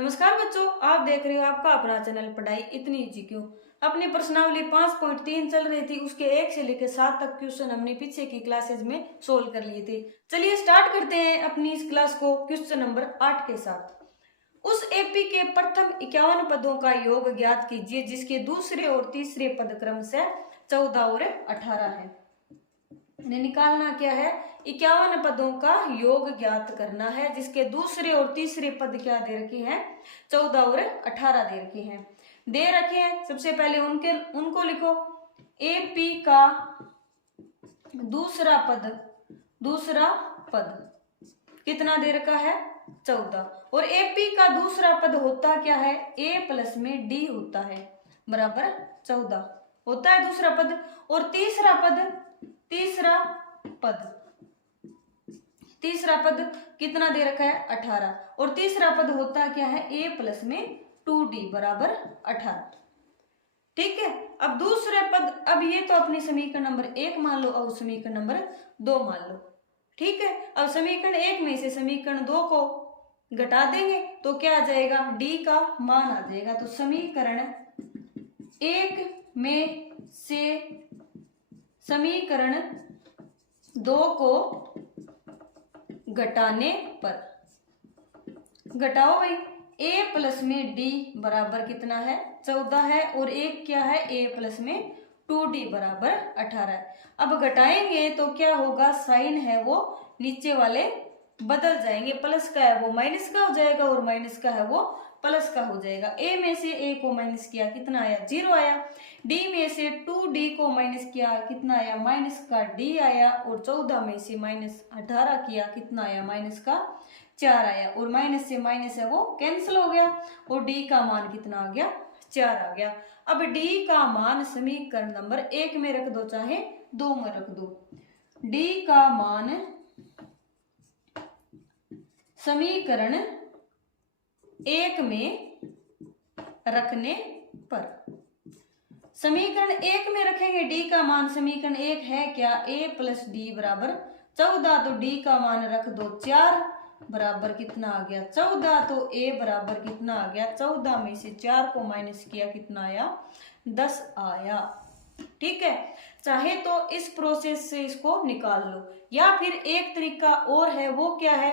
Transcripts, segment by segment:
नमस्कार बच्चों, आप देख रहे हो आपका अपना चैनल पढ़ाई इतनी इजी क्यों। अपनी प्रश्नावली 5.3 चल रही थी, उसके 1 से लेकर 7 तक क्वेश्चन हमने पीछे की क्लासेज में सोल्व कर लिए थे। चलिए स्टार्ट करते हैं अपनी इस क्लास को क्वेश्चन नंबर 8 के साथ। उस एपी के प्रथम 51 पदों का योग ज्ञात कीजिए जिसके दूसरे और तीसरे पद क्रम से 14 और 18 है। निकालना क्या है, 51 पदों का योग ज्ञात करना है जिसके दूसरे और तीसरे पद क्या दे रखे हैं, 14 और 18 दे रखे हैं। दे रखे हैं, सबसे पहले उनको लिखो। एपी का दूसरा पद कितना दे रखा है, 14। और एपी का दूसरा पद होता क्या है, ए प्लस में डी होता है, बराबर 14 होता है दूसरा पद। और तीसरा पद कितना दे रखा है, 18। और तीसरा पद होता क्या है, ए प्लस में 2d बराबर 18। ठीक है। अब दूसरे पद, अब ये तो अपनी समीकरण नंबर 1 मान लो और समीकरण नंबर 2 मान लो। ठीक है। अब समीकरण 1 में से समीकरण 2 को घटा देंगे तो क्या आ जाएगा, d का मान आ जाएगा। तो समीकरण 1 में से समीकरण 2 को घटाने पर, घटाओ भाई, a प्लस में d बराबर कितना है, 14 है। और एक क्या है, a प्लस में 2d बराबर 18 है। अब घटाएंगे तो क्या होगा, साइन है वो नीचे वाले बदल जाएंगे, प्लस का है वो माइनस का हो जाएगा और माइनस का है वो प्लस का हो जाएगा। a में से a को माइनस किया कितना आया, 0 आया। d में से 2d को माइनस किया कितना आया, माइनस का d आया। और 14 में से माइनस 18 किया कितना आया, माइनस का 4 आया। और माइनस से माइनस है वो कैंसिल हो गया और d का मान कितना आ गया, 4 आ गया। अब d का मान समीकरण नंबर 1 में रख दो चाहे 2 में रख दो। d का मान समीकरण 1 में रखने पर, समीकरण 1 में रखेंगे d का मान, समीकरण 1 है क्या, a प्लस डी बराबर 14। तो d का मान रख दो 4 बराबर कितना आ गया, 14। तो a बराबर कितना आ गया, 14 में से 4 को माइनस किया कितना आया, 10 आया। ठीक है। चाहे तो इस प्रोसेस से इसको निकाल लो, या फिर एक तरीका और है, वो क्या है,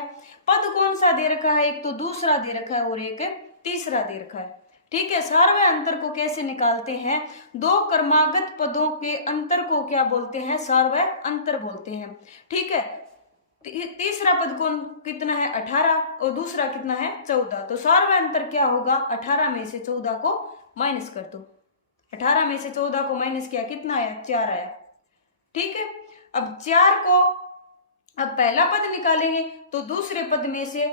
पद कौन सा दे रखा है, एक तो दूसरा दे रखा है और एक तीसरा दे रखा है। ठीक है। सार्वय अंतर को कैसे निकालते हैं, दो क्रमागत पदों के अंतर को क्या बोलते हैं, सार्वय अंतर बोलते हैं। ठीक है। तीसरा पद कौन कितना है, 18 और दूसरा कितना है, 14। तो सार्वय अंतर क्या होगा, 18 में से 14 को माइनस कर दो। 18 में से 14 को माइनस किया कितना आया, 4 आया। ठीक है। अब 4 को, अब पहला पद निकालेंगे तो दूसरे पद में से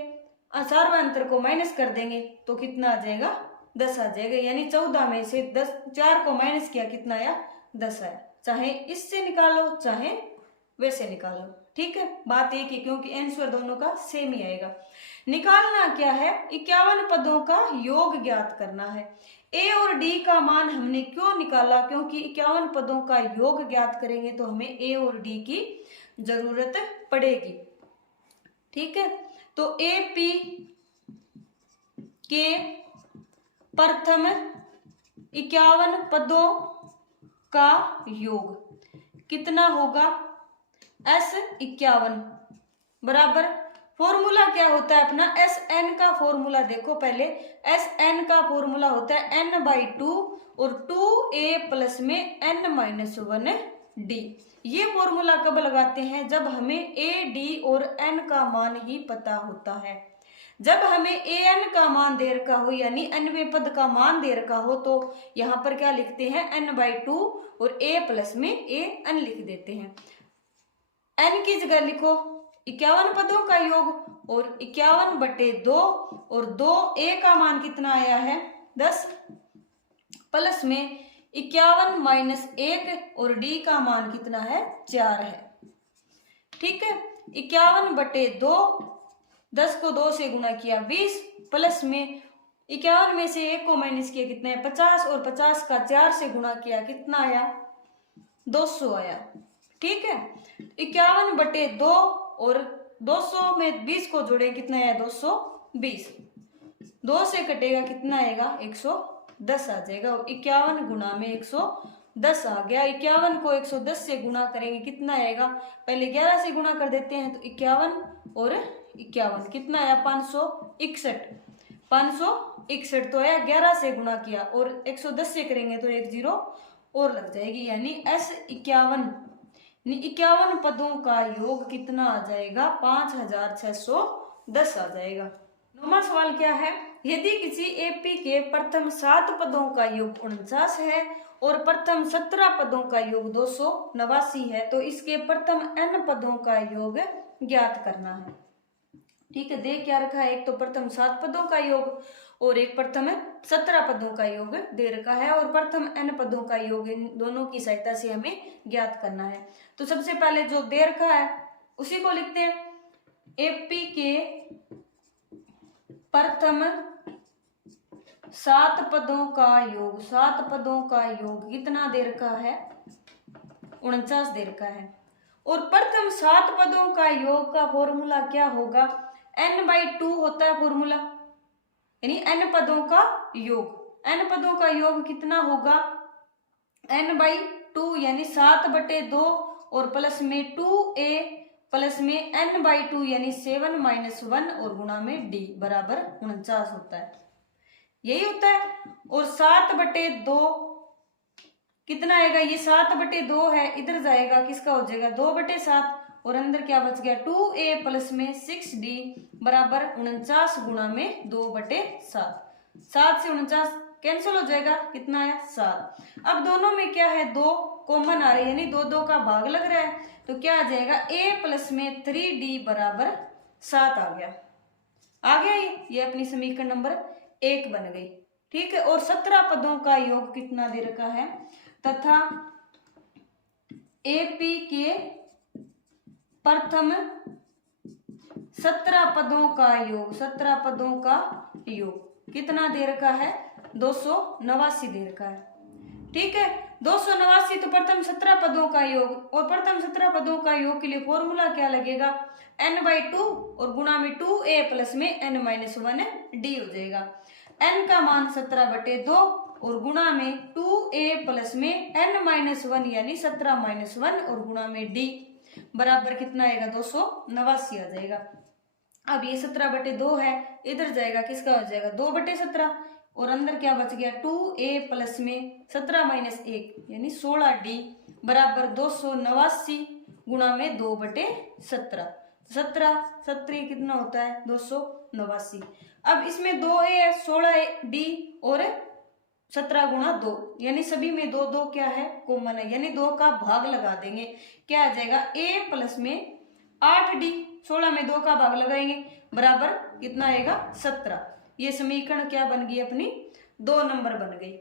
सार्वय अंतर को माइनस कर देंगे तो कितना आ जाएगा, 10 आ जाएगा। यानी 14 में से 4 को माइनस किया कितना आया, 10 आया। चाहे इससे निकालो चाहे वैसे निकालो। ठीक है। बात एक ही, क्योंकि आंसर दोनों का सेम ही आएगा। निकालना क्या है, 51 पदों का योग ज्ञात करना है। a और d का मान हमने क्यों निकाला, क्योंकि 51 पदों का योग ज्ञात करेंगे तो हमें a और d की जरूरत पड़ेगी। ठीक है। तो AP के प्रथम 51 पदों का योग कितना होगा, S51 बराबर, फॉर्मूला क्या होता है अपना, SN का फॉर्मूला देखो पहले। SN का फॉर्मूला होता है n/2 और 2a प्लस में n-1d। ये फॉर्मूला कब लगाते हैं, जब हमें a, d और n का मान ही पता होता है। जब हमें an का मान दे रखा हो, यानी nवें पद का मान दे रखा हो, तो यहाँ पर क्या लिखते हैं, n/2 और a प्लस में an लिख देते हैं। n की जगह लिखो 51 पदों का योग और 51/2 और 2a का मान कितना आया है, 10 प्लस में 51 माइनस 1 और d का मान कितना है, 4 है। ठीक है। 51/2, 10 को 2 से गुना किया 20 प्लस में 51 में से 1 को माइनस किया कितना है, 50 और 50 का 4 से गुना किया कितना आया, 200 आया। ठीक है। 51/2 और 200 में 20 को जोड़े कितना है, 220 2 से कटेगा कितना आएगा 110 आ जाएगा। 51 गुणा में 110 आ गया। 51 को 110 से गुणा करेंगे कितना आएगा, पहले 11 से गुणा कर देते हैं तो 51 और 51 कितना आया 561। 561 तो आया, 11 से गुणा किया और 110 से करेंगे तो 1 जीरो और लग जाएगी, यानी S51 51 पदों का योग कितना आ जाएगा 5610 आ जाएगा। 9वां सवाल क्या है, यदि किसी एपी के प्रथम 7 पदों का योग 49 है और प्रथम 17 पदों का योग 289 है तो इसके प्रथम n पदों का योग ज्ञात करना है। ठीक है, दे क्या रखा है, एक तो प्रथम 7 पदों का योग और एक प्रथम 17 पदों का योग दे रखा है और प्रथम n पदों का योग, इन दोनों की सहायता से हमें ज्ञात करना है। तो सबसे पहले जो दे रखा है उसी को लिखते हैं। एपी के प्रथम 7 पदों का योग, 7 पदों का योग कितना दे रखा है 49 दे रखा है और प्रथम 7 पदों का योग का फॉर्मूला क्या होगा, n/2 होता है फॉर्मूला, यानी n पदों का योग। n पदों का योग कितना होगा n/2 यानी 7/2 और प्लस में 2a प्लस में n/2 यानी 7 - 1 और गुणा में d बराबर 49 होता है, यही होता है। और 7/2 कितना आएगा, ये 7/2 है, इधर जाएगा किसका हो जाएगा 2/7 और अंदर क्या बच गया 2a प्लस में 6d बराबर 49 गुणा में 2/7। 7 से 49 कैंसिल हो जाएगा, कितना आया 7। अब दोनों में क्या है 2 कॉमन आ रहे हैं, यानी 2 का भाग लग रहा है तो क्या आ जाएगा a प्लस में 3d बराबर 7 आ गया। आ गया ये अपनी समीकरण नंबर 1 बन गई। ठीक है, और 17 पदों का योग कितना दे रखा है, तथा एपी के प्रथम 17 पदों का योग, 17 पदों का योग कितना दे रखा है 289 दे रखा है। ठीक है, 289 तो प्रथम 17 पदों का योग, और प्रथम 17 पदों का योग के लिए फॉर्मूला क्या लगेगा n/2 और गुणा में 2a प्लस में n - 1 d हो जाएगा। n का मान 17/2 और गुणा में 2a प्लस में n - 1 यानी 17 - 1 और गुणा में d बराबर कितना आएगा 289 आ जाएगा। अब ये 17/2 है, इधर जाएगा किसका हो जाएगा 2/17 और अंदर क्या बच गया 2a प्लस में 17 - 1 यानी 16d बराबर 289 गुणा में 2/17। 17 कितना होता है 289। अब इसमें 2a है 16d और 17 गुणा 2 यानी सभी में 2 क्या है कॉमन है, यानी 2 का भाग लगा देंगे, क्या आ जाएगा a प्लस में 8d, 16 में 2 का भाग लगाएंगे बराबर कितना आएगा 17। ये समीकरण क्या बन गई अपनी 2 नंबर बन गई।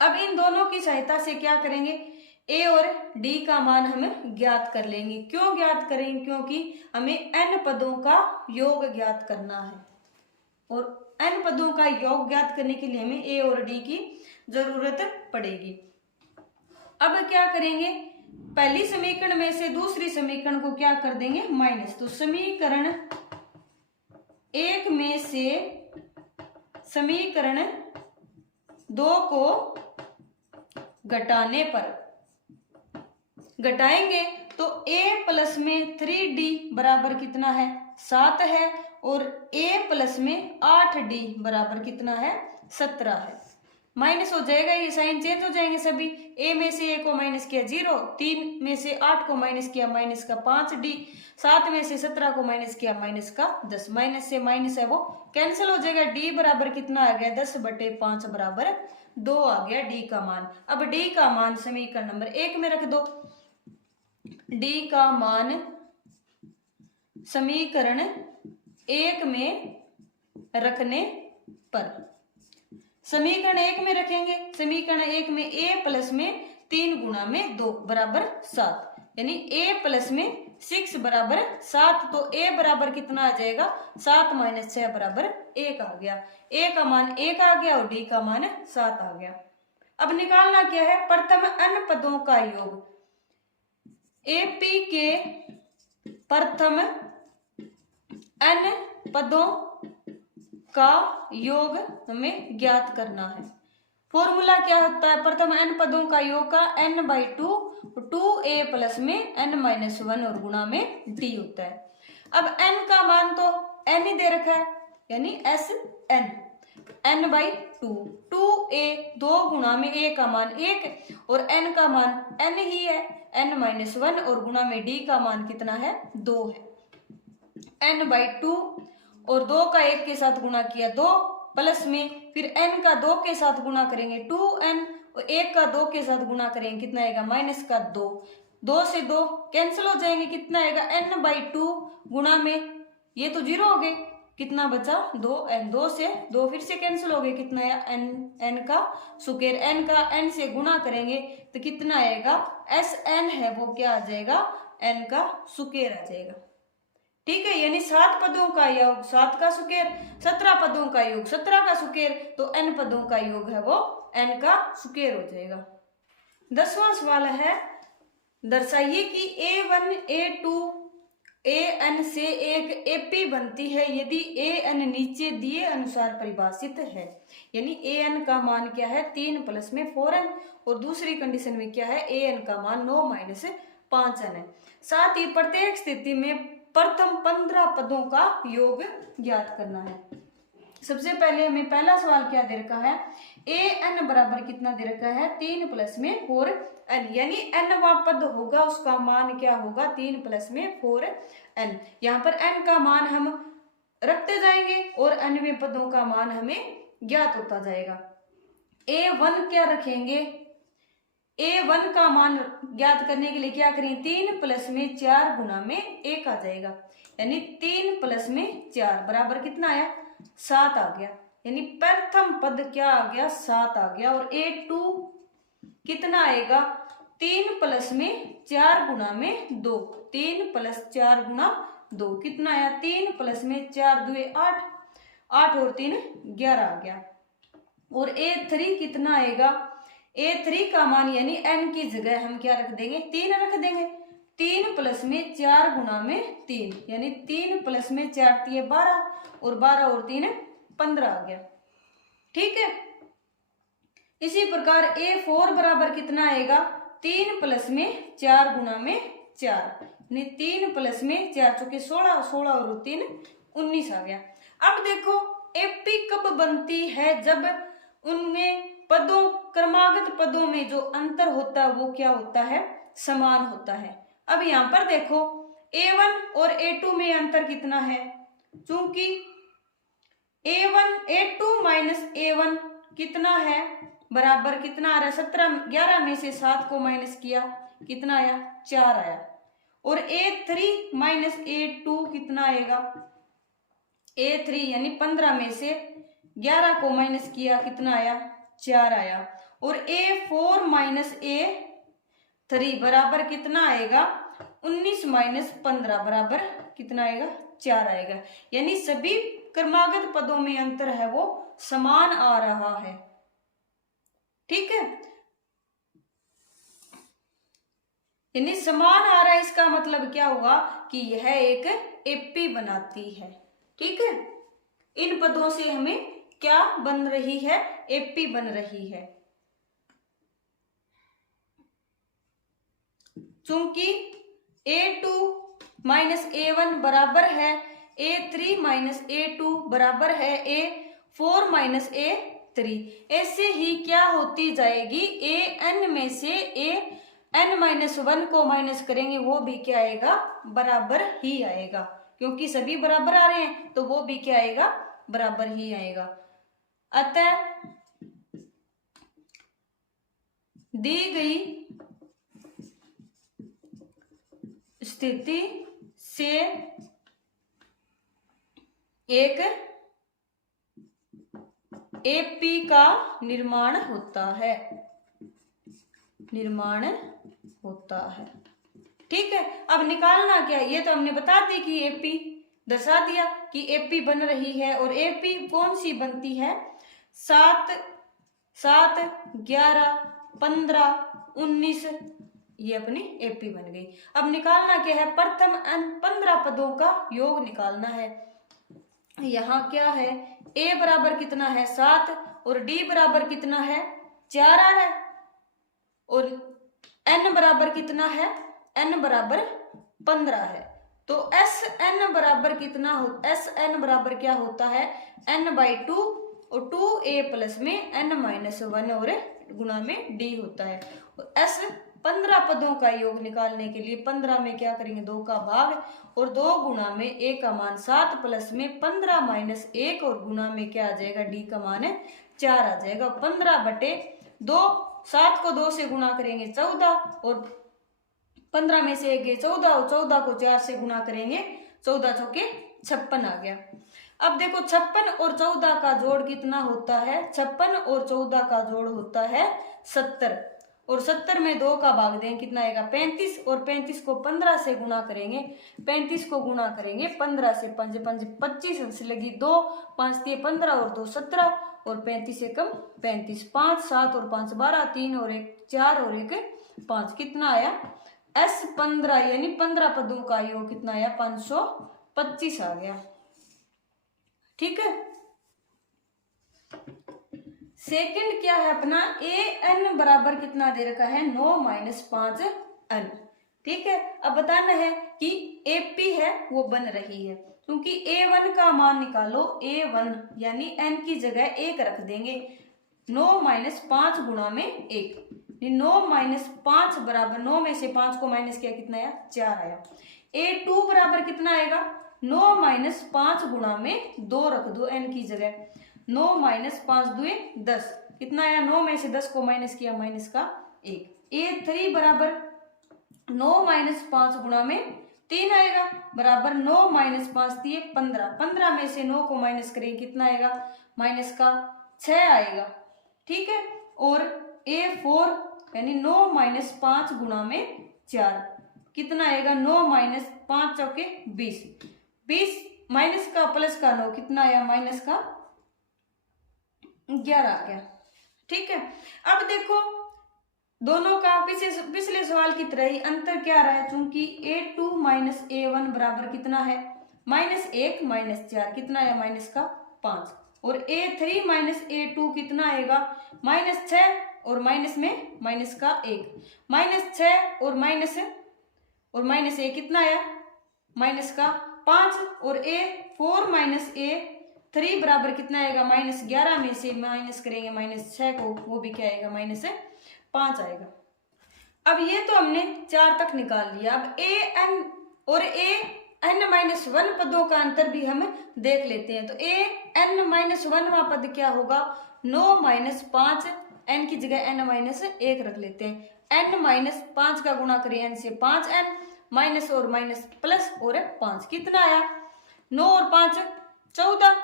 अब इन दोनों की सहायता से क्या करेंगे a और d का मान हम ज्ञात कर लेंगे। क्यों ज्ञात करेंगे, क्योंकि हमें n पदों का योग ज्ञात करना है और n पदों का योग ज्ञात करने के लिए हमें a और d की जरूरत पड़ेगी। अब क्या करेंगे, पहली समीकरण में से दूसरी समीकरण को क्या कर देंगे माइनस, तो समीकरण 1 में से समीकरण 2 को घटाने पर घटाएंगे तो a प्लस में 3d बराबर कितना है 7 है और a प्लस में 8d बराबर कितना है 17 है। माइनस हो जाएगा, ये साइन चेंज हो जाएंगे सभी। a में से a को माइनस किया 0, 3 में से 8 को माइनस किया माइनस का 5d, 7 में से 17 को माइनस किया माइनस का 10, माइनस से माइनस है वो कैंसिल हो जाएगा। d बराबर कितना आ गया 10/5 बराबर 2 आ गया d का मान। अब d का मान समीकरण नंबर 1 में रख दो। d का मान समीकरण 1 में रखने पर, समीकरण 1 में रखेंगे, समीकरण 1 में a प्लस में 3 गुणा में 2 बराबर 7 यानी a प्लस में 6 बराबर 7, तो a बराबर कितना आ जाएगा 7 - 6 बराबर 1 आ गया। a का मान 1 आ गया और d का मान 7 आ गया। अब निकालना क्या है प्रथम n पदों का योग। एपी के प्रथम n पदों का योग हमें ज्ञात करना है। फॉर्मूला क्या होता है, प्रथम n पदों का योग का n/2 2a प्लस में n-1 और गुणा में d होता है। अब n का मान तो n ही दे रखा है, यानी Sn n/2 2a 2 गुणा में a का मान 1 और n का मान n ही है n-1 और गुणा में d का मान कितना है 2 है। n/2 और 2 का 1 के साथ गुणा किया 2 प्लस में फिर n का 2 के साथ गुणा करेंगे 2n और 1 का 2 के साथ गुणा करेंगे कितना आएगा माइनस का 2, 2 से 2 कैंसिल हो जाएंगे, कितना आएगा n/2 गुणा में ये तो 0 हो गए, कितना बचा 2n, 2 से 2 फिर से कैंसिल हो गए, कितना आया n का सुकेर, n का n से गुणा करेंगे तो कितना आएगा Sn है वो क्या आ जाएगा n का सुकेर आ जाएगा। ठीक है, यानी 7 पदों का योग 7 का सुकेर, 17 पदों का योग 17 का सुकेर, तो n पदों का योग है वो n का सुकेर हो जाएगा। 10वां सवाल है, दर्शाइए कि a1 a2 an से एक ap बनती है यदि an नीचे दिए अनुसार परिभाषित है। यानी an का मान क्या है 3 प्लस में 4n और दूसरी कंडीशन में क्या है an का मान 9 माइनस 5n है। साथ ही प्रत्येक स्थिति में प्रथम 15 पदों का योग ज्ञात करना है। सबसे पहले हमें पहला सवाल क्या दे रखा है, an बराबर कितना दे रखा है 3 प्लस में 4n, यानी nवां पद होगा उसका मान क्या होगा 3 प्लस में 4n। यहाँ पर n का मान हम रखते जाएंगे और अन्य पदों का मान हमें ज्ञात होता जाएगा। a1 क्या रखेंगे, a1 का मान ज्ञात करने के लिए क्या करें 3 प्लस में 4 गुणा में 1 आ जाएगा, यानी 3 प्लस में 4 बराबर कितना आया 7 आ गया, यानी प्रथम पद क्या आ गया 7 आ गया। और a2 कितना आएगा 3 प्लस में 4 गुणा में 2, 3 प्लस 4 गुणा 2 कितना आया 3 प्लस में 4 2 8, 8 और 3 11 आ गया। और a3 कितना आएगा, a3 का मान यानी n की जगह हम क्या रख देंगे 3 रख देंगे, 3 प्लस में 4 गुणा में 3, यानी 3 प्लस में 4 दिए 12 और 12 और 3 15 आ गया। ठीक है, इसी प्रकार a4 बराबर कितना आएगा 3 प्लस में 4 गुणा में 4, यानी 3 प्लस में 4 चौके 16, 16 और 3 19 आ गया। अब देखो एपी कब बनती है, जब उनमें पदों क्रमागत पदों में जो अंतर होता है वो क्या होता है समान होता है। अब यहाँ पर देखो a1 और a2 में अंतर कितना है, चूंकि a2 माइनस a1 कितना है बराबर कितना आ रहा है 17, 11 में से 7 को माइनस किया कितना आया 4 आया। और a3 माइनस a2 कितना आएगा a3 यानी 15 में से 11 को माइनस किया कितना आया 4 आया। और a4 माइनस a3 बराबर कितना आएगा 19 माइनस 15 बराबर कितना आएगा 4 आएगा, यानी सभी क्रमागत पदों में अंतर है वो समान आ रहा है। ठीक है, यानी समान आ रहा है, इसका मतलब क्या हुआ कि यह एक एपी बनाती है। ठीक है, इन पदों से हमें क्या बन रही है एपी बन रही है। चूंकि a2 माइनस a1 बराबर है a3 माइनस a2 बराबर है a4 माइनस a3, ऐसे ही क्या होती जाएगी an में से an माइनस 1 को माइनस करेंगे वो भी क्या आएगा बराबर ही आएगा, क्योंकि सभी बराबर आ रहे हैं तो वो भी क्या आएगा बराबर ही आएगा। अतः दी गई स्थिति से एक एपी का निर्माण होता है, ठीक है। अब निकालना क्या है, ये तो हमने बता दी कि एपी दर्शा दिया कि एपी बन रही है। और एपी कौन सी बनती है 7, 7, 11, 15, 19, ये अपनी एपी बन गई। अब निकालना क्या है प्रथम 15 पदों का योग निकालना है। यहाँ क्या है, a बराबर कितना है 7 और d बराबर कितना है 4 आ रहा है, और n बराबर कितना है, n बराबर 15 है। तो Sn बराबर कितना हो, Sn बराबर क्या होता है n/2 और 2a प्लस में n-1 और गुणा में d होता है। और S 15 पदों का योग निकालने के लिए 15 में क्या करेंगे 2 का भाग और 2 गुणा में a का मान 7 प्लस में 15 माइनस 1 और गुणा में क्या आ जाएगा d का मान 4 आ जाएगा। 15/2, 7 को 2 से गुणा करेंगे 14 और 15 में से 1 गए 14 और 14 को 4 से गुणा करेंगे 14 चौके 56 आ गया। अब देखो 56 और 14 का जोड़ कितना होता है, 56 और 14 का जोड़ होता है 70 और 70 में 2 का भाग दें कितना आएगा 35 और 35 को 15 से गुणा करेंगे, 35 को गुणा करेंगे 15 से, 5 5 25 से लगी 2, 5 3 15 और 2 17 और 35 से कम 35, 5 7 और 5 12, 3 और 1 4 और 1 5 कितना आया S15 यानी 15 पदों का योग कितना आया 525 आ गया। ठीक है, सेकंड क्या है अपना an बराबर कितना दे रखा है 9 - 5n। ठीक है, अब बताना है कि AP है वो बन रही है, क्योंकि a1 का मान निकालो, a1 यानी n की जगह 1 रख देंगे, 9 - 5 गुणा में 1, 9 - 5 बराबर 9 में से 5 को माइनस किया कितना आया 4 आया। a2 बराबर कितना आएगा 9 - 5 गुणा में 2 रख दो n की जगह, 9 - 5 2 10 कितना आया, 9 में से 10 को माइनस किया माइनस का 1। a3 बराबर 9 - 5 गुणा में 3 आएगा बराबर 9 - 5 3 15, 15 में से 9 को माइनस करें कितना आएगा माइनस का 6 आएगा। ठीक है, और a4 यानी 9 - 5 गुणा में 4 कितना आएगा 9 - 5 चौके 20, 20 माइनस का प्लस का 9 कितना आया माइनस का 11 आ गया। ठीक है, अब देखो दोनों का पिछले सवाल की तरह ही अंतर क्या रहा है, चूंकि a2 - a1 बराबर कितना है -1 - 4 कितना आया माइनस का 5, और a3 - a2 कितना आएगा -6 और माइनस में माइनस का 1, -6 और माइनस a कितना आया माइनस का 5, और a4 - a3 बराबर कितना आएगा -11 में से माइनस करेंगे -6 को, वो भी क्या आएगा -5 आएगा। अब ये तो हमने 4 तक निकाल लिया। अब an और an-1 पदों का अंतर भी हम देख लेते हैं। तो an-1वां पद क्या होगा 9 - 5, n की जगह n-1 रख लेते हैं, n-5 का गुणा करें n से 5n, माइनस और माइनस प्लस और 5 कितना आया 9 और 5 14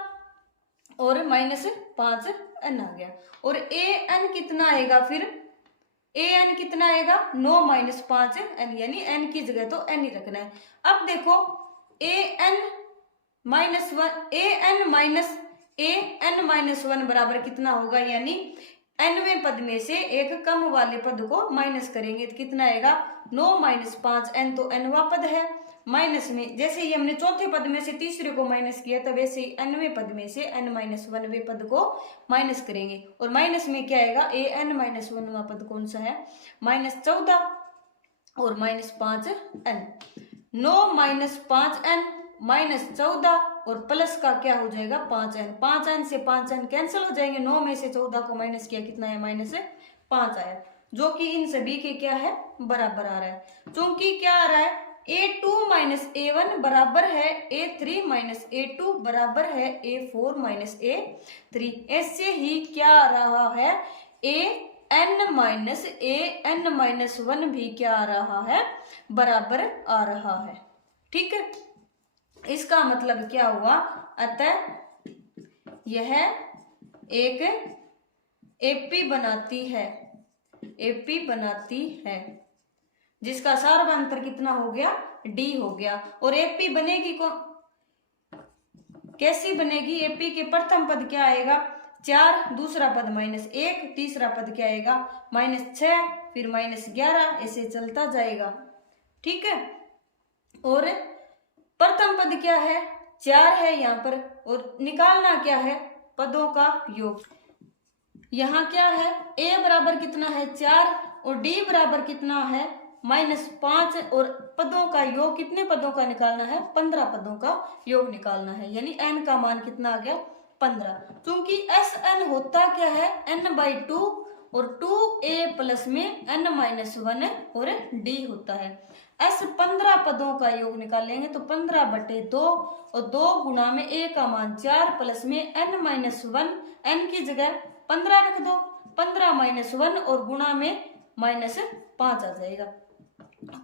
और -5n आ गया। और an कितना आएगा, फिर an कितना आएगा 9 - 5n, यानी n की जगह तो n ही रखना है। अब देखो an-1 बराबर कितना होगा, यानी nवें पद में से एक कम वाले पद को माइनस करेंगे तो कितना आएगा 9 - 5n, तो nवां पद है, माइनस में जैसे ही हमने चौथे पद में से तीसरे को माइनस किया तब वैसे ही nवें पद में से n-1वें पद को माइनस करेंगे, और माइनस में क्या आएगा an-1वां पद कौन सा है -14 और -5n, 9 - 5n -14 और प्लस का क्या हो जाएगा 5n, 5n से 5n कैंसिल हो जाएंगे, 9 में से 14 को माइनस किया कितना है -5 आया, जो कि इन सभी के क्या है बराबर आ रहा है। क्योंकि क्या आ रहा है a2 - a1 बराबर है a3 - a2 बराबर है a4 - a3, ऐसे ही क्या आ रहा है an-1 भी क्या आ रहा है बराबर आ रहा है। ठीक है, इसका मतलब क्या हुआ, अतः यह एक AP बनाती है जिसका सार्वधातुक कितना हो गया D हो गया। और AP बनेगी कैसी बनेगी, AP के प्रथम पद क्या आएगा 4, दूसरा पद -1, तीसरा पद क्या आएगा -6, फिर -11, ऐसे चलता जाएगा। ठीक है, और प्रथम पद क्या है 4 है यहाँ पर, और निकालना क्या है, पदों का योग। यहाँ क्या है, a बराबर कितना है 4 और d बराबर कितना है -5, और पदों का योग कितने पदों का निकालना है, 15 पदों का योग निकालना है, यानी n का मान कितना आ गया 15। क्योंकि Sn होता क्या है n/2 और 2a प्लस में n-1 और d होता है। S 15 पदों का योग निकालेंगे तो 15/2 और 2 गुणा में a का मान 4 प्लस में n-1, n की जगह 15 रख दो, 15-1 और गुणा में -5 आ जाएगा।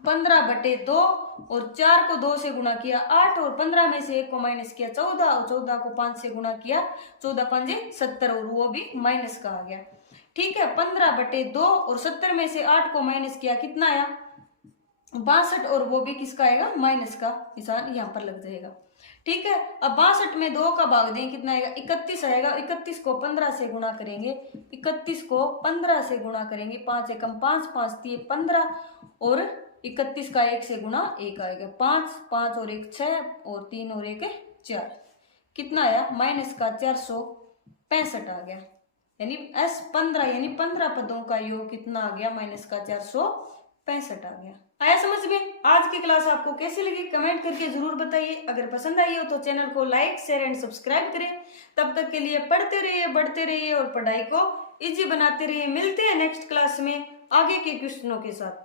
15/2 और 4 को 2 से गुणा किया 8, और 15 में से 1 को माइनस किया 14, और 14 को 5 से गुणा किया 14 पंजे 70, और वो भी माइनस का आ गया। ठीक है, 15/2 और 70 में से 8 को माइनस किया कितना आया 62, और वो भी किसका आएगा, माइनस का निशान यहाँ पर लग जाएगा। ठीक है, अब 62 में 2 का भाग दें कितना आएगा 31 आएगा। 31 को 15 से गुणा करेंगे, 31 को 15 से गुणा करेंगे, 5 एकम 5, 5 3 15, और 31 का 1 से गुणा 1 आएगा 5, 5 और 1 6, और 3 और 1 4, कितना आया -465 आ गया। यानी S15 यानी 15 पदों का योग कितना आ गया -465 आ गया। आया समझ में? आज की क्लास आपको कैसी लगी कमेंट करके जरूर बताइए। अगर पसंद आई हो तो चैनल को लाइक शेयर एंड सब्सक्राइब करें। तब तक के लिए पढ़ते रहिए, बढ़ते रहिए और पढ़ाई को इजी बनाते रहिए। मिलते हैं नेक्स्ट क्लास में आगे के क्वेश्चनों के साथ।